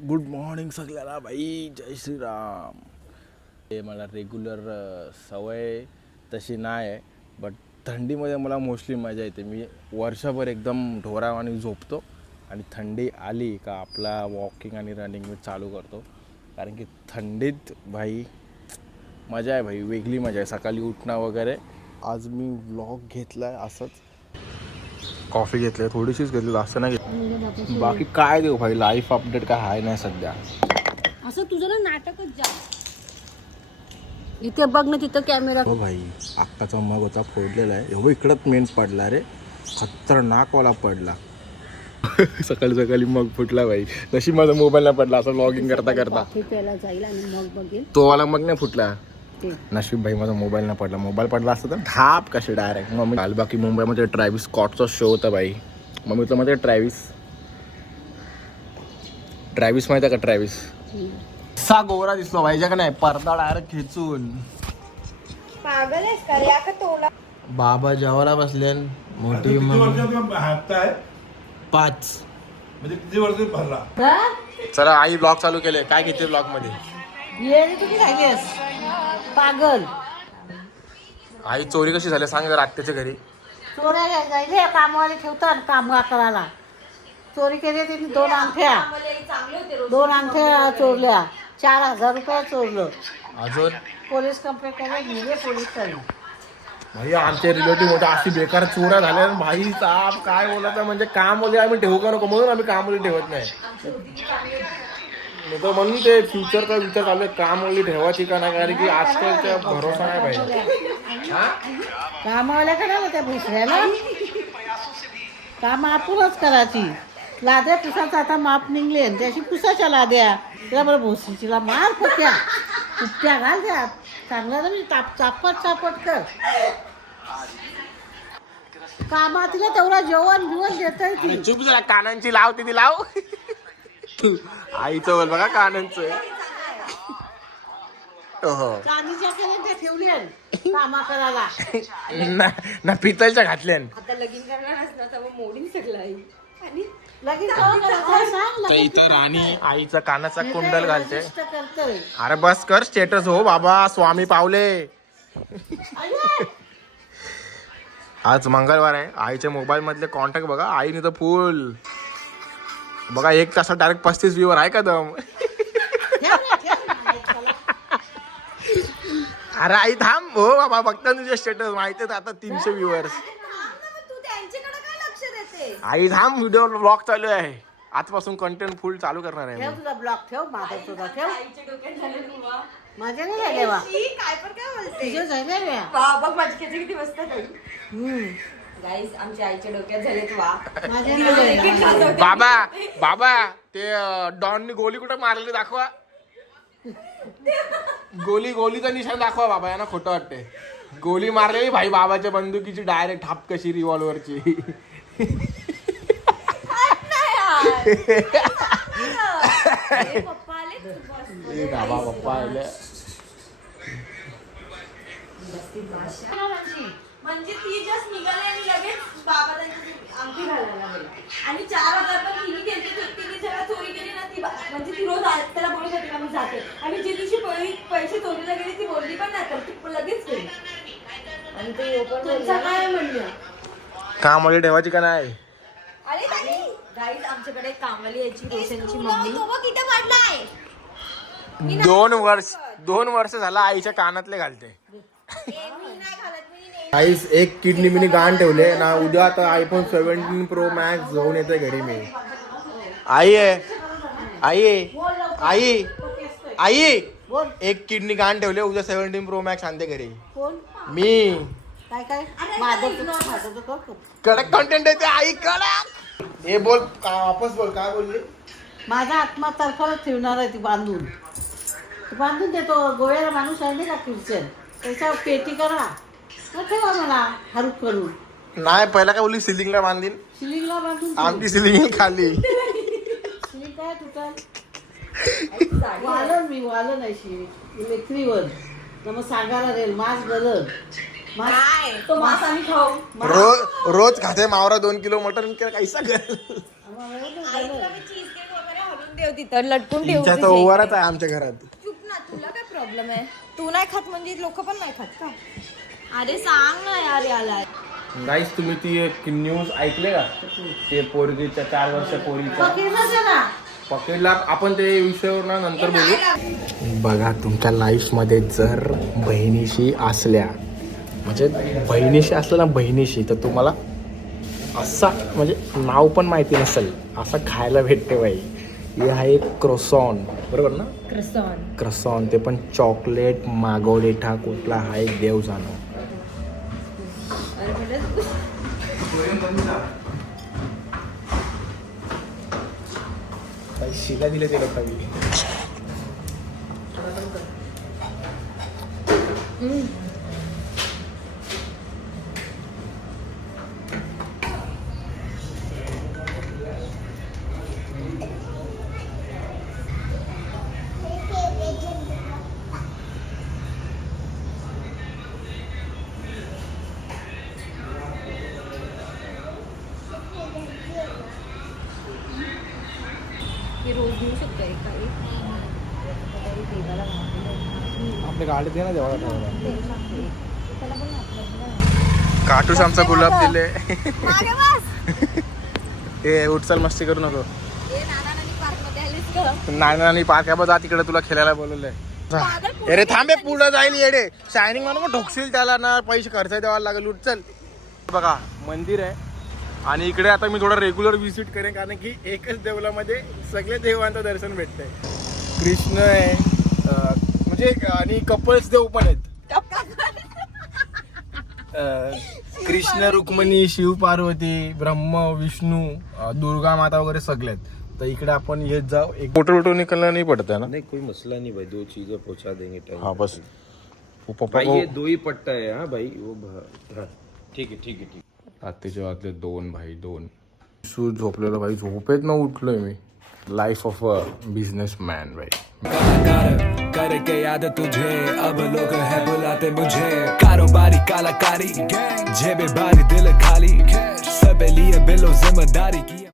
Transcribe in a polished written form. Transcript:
Good morning सगळ्याला भाई, जय श्रीराम. हे मला रेग्युलर सवय तशी नाही आहे, बट थंडीमध्ये मला मोस्टली मजा येते. मी वर्षभर एकदम ढोरावानी झोपतो आणि थंडी आली का आपला वॉकिंग आणि रनिंग मी चालू करतो. कारण की थंडीत भाई मजा आहे, भाई वेगळी मजा आहे सकाळी उठणं वगैरे. आज मी व्लॉग घेतला आहे असंच, कॉफी घेतली आहे, थोडीशीच घेतली, असं नाही घेतली. बाकी काय देऊ भाई, लाईफ अपडेट काय आहे नाही सध्या. असं तुझं ना नाटकच जा. इथे बघ ना, तिथं कॅमेरा. हो भाई, आत्ताचा मग होता फोडलेला आहे. हो इकडंच मेन पडला रे, खतरनाक वाला पडला. सकाळी सकाळी मग फुटला भाई. नशीब माझा मोबाईल नाही पडला, असं लॉगिंग करता करता. कॉफी प्यायला जाईल आणि मग बघेल तो वाला मग नाही फुटला. ते नशीब भाई माझा मोबाईल नाही पडला. मोबाईल पडला असता तर धाप कसे डायरेक्ट. मग काल बाकी मुंबईमध्ये ट्रॅव्हिस स्कॉटचा शो होता भाई. मग मी तुला माहिती आहे ट्रॅव्हिस माहिती आहे का? ट्रॅव्हिस सा गोरा दिसलो पाहिजे का नाही, पडदा डायरेक्ट खेचून. पागल आहेस का या का तोला? बाबा जेवायला बसले मोठी. पाच म्हणजे किती वर्ष भरला? चला आई ब्लॉग चालू केले. काय घेते ब्लॉग मध्ये? ये तुम्ही राहिलेस पागल. आई चोरी कशी झाली सांग जरा आत्याच्या घरी. चोऱ्या जायले कामवाले ठेवतात काम करायला. चोरी केली त्यांनी 2 अंगठ्या चोरल्या. 4,000 रुपये चोरलं. अजून पोलीस कंप्लेंट करायला गेले पोलिसांनी. भाई आमचे रिलेटिव्ह होते, अशी बेकार चोऱ्या झाल्या भाई साहेब. काय बोलायचं म्हणजे कामवाली आम्ही ठेवू का नको म्हणून आम्ही कामवाली ठेवत नाही. तर म्हणून ते फ्युचरचा विचार चालू आहे, कामवाली ठेवायची का नाही, कारण की आजकालच्या भरोसा नाही पाहिजे. कामावाल्या करायला त्या दुसऱ्याला काम आपणच करायची. लाद्या पुसाचा आता माप निघले, त्याशी पुसाच्या लाद्या त्याला बरं भोसीचीला मार फक्या उपट्या घाल द्या चांगलं ना. मी चापट कर कामात तिला तेवढा जेवण बिवण देतय ती. चुप जरा, कानांची लाव ती लाव. आईचं बोल बघा कानांचं. चांदीच्या केल्या त्या ठेवल्या कामा करायला. ना पितलच्या घातल्यान. आता लगीन करणार ना तर मोडीन सगळं आई. आणि लगेच जाऊन करायचं सांग, लगेच इथं राणी आईचा कानाचा कुंडल घालते. रजिस्ट करतोय. अरे बस कर स्टेटस. हो बाबा स्वामी पावले. आज मंगळवार आहे. आईच्या मोबाईल मधले कॉन्टॅक्ट बघा. आईने तर फुल बघा 1 तासात डायरेक्ट 35 व्ह्यूवर आहे का दम. अरे आई थांब. हो बाबा बघता तुझे स्टेटस माहिती आहे आता 300 व्ह्यूअर्स. तू त्यांच्याकडे काय लक्ष देते? आई थांब, व्हिडिओ ब्लॉग चालू आहे. आजपासून कंटेंट फुल चालू करणार आहे ठेव मी. तुझा ब्लॉक ठेव, माझा तुझा ठेव. आईच्या डोक्यात झाले तुला. माझ्या नाही झाले वा, ती काय पण काय बोलते? तुझे झाले वा. वा बघ माझी खेचे किती मस्त आहे. गाईस आमच्या आईच्या डोक्यात झालेत वा. माझ्या नाही झाले. बाबा ते डॉननी गोली कुठं मारलेली दाखवा. गोलीचा निशाण दाखवा बाबा. यांना खोटं वाटतंय. गोली मारलेली भाई बाबाच्या बंदुकीची डायरेक्ट ठाप कशी रिव्हॉल्वरची. पप्पा आले पप्पा आले. म्हणजे ती जस्ट निघाली आणि लगेच बाबा त्यांची अंगठी घालायला गेला. आणि 4,000 पण तिने घेतले. तिने जेव्हा चोरी केली ना ती म्हणजे ती रोज त्याला बोलत होती का मी जाते. आणि जी दिवशी पैसे चोरीला गेली ती बोलली पण नाही, तर ती लगेच गेली. आणि ते तुमचं काय म्हणणं? कामवाली ठेवायची का नाही? अरे गाईज आमच्याकडे कामवाली यायची रोशनची मम्मी. किती पडलाय? 2 वर्ष झाला आईच्या कानातले घालते. आईस एक किडनी मिनी गाण ठेवले ना. उद्या आता आयफोन 17 प्रो मॅक्स घेऊन येते घरी मी. आई एक किडनी गाण ठेवले, उद्या 17 प्रो मॅक्स आणते घरी कोण मी. काय माझं कडक कंटेंट आहे ते आई, कडक. हे बोल वापस बोल, काय बोलली? माझा आत्मा तर्फावर ठेवणार आहे ती बांधून. देतो. गोव्याला माणूस आहे नाही का ख्रिश्चन, त्याच्यावर पेटी करा मग ठेवा मला हरुप करून. नाही पहिला काय बोलली, सिलिंगला बांधीन. सिलिंगला बांधून आमची सिलिंग खाली. सिलिंग काय तुटल. वालन अशी इलेक्ट्रिकवर मग सांगायला रेल मास गलत. तो मास आम्ही खाऊ. रोज खाते मावरा 2 किलो मटन कैसा कर. चीज केक वगैरे हलून ठेव तिथं लटकून ठेव तिच्या तर ओव्हरच आहे आमच्या घरात. चुप ना, तुला काय प्रॉब्लेम आहे? तू नाही खात म्हणजे लोक पण नाही खात का? अरे सांग ना यार याला. गाईस तुम्ही ती एक न्यूज ऐकले का, ते पोरगीच्या 4 वर्ष पोरीच्या पकडला. आपण ते विषयावर ना नंतर बोलू. बघा तुमच्या लाईफमध्ये जर बहिणीशी असल्या, म्हणजे बहिणीशी असलं ना, बहिणीशी, तर तुम्हाला असा म्हणजे नाव पण माहिती नसेल असं खायला भेटते बाई. हे आहे क्रोसॉन, बरोबर ना? क्रसॉन, ते पण चॉकलेट मागवलेठा कुठला हा एक देव जाणो. शिला दिले ते लोकांनी. रोज घेऊ शकतो काही. आपल्या गाडी दे ना देवाला. काटूस आमचा गुलाब दिले. ए उठचाल मस्ती करू नको. नाना पार्क आहे बघा तिकडे, तुला खेळायला बोलवलंय. अरे थांबे, पुढे जाईल येडे. शायनिंग म्हणून ढोकशील त्याला ना, पैसे खर्च द्यावा लागेल. उठचल. बघा मंदिर आहे आणि इकडे आता मी थोडा रेग्युलर व्हिजिट करेन, कारण की एकच देवलामध्ये सगळे देवांचं दर्शन भेटतंय. कृष्ण आहे म्हणजे, आणि कपल्स देव पण आहेत. कृष्ण, रुक्मिणी, शिव पार्वती, ब्रह्म, विष्णू, दुर्गा माता वगैरे सगळे आहेत. तर इकडे आपण येत जाऊ. एक फोटो निकलना नहीं पड़ता है ना? नहीं कोई मसला नहीं भाई, 2 चीजें पहुंचा देंगे टाइम. हाँ बस वो पप्पा भाई को ये 2 ही पट्टा है. हाँ भाई वो हाँ, ठीक है ठीक है ठीक. रात्रीच्या वाजले 2 भाई 2. शूज झोपलेलं भाई, झोपेत न उठलोय मी. लाइफ ऑफ अ बिजनेसमॅन भाई. करके याद तुझे अब लोग है बुलाते मुझे. कारोबारी कलाकारी जेबे भारी दिल खाली, सब लिए बिलो जिम्मेदारी की.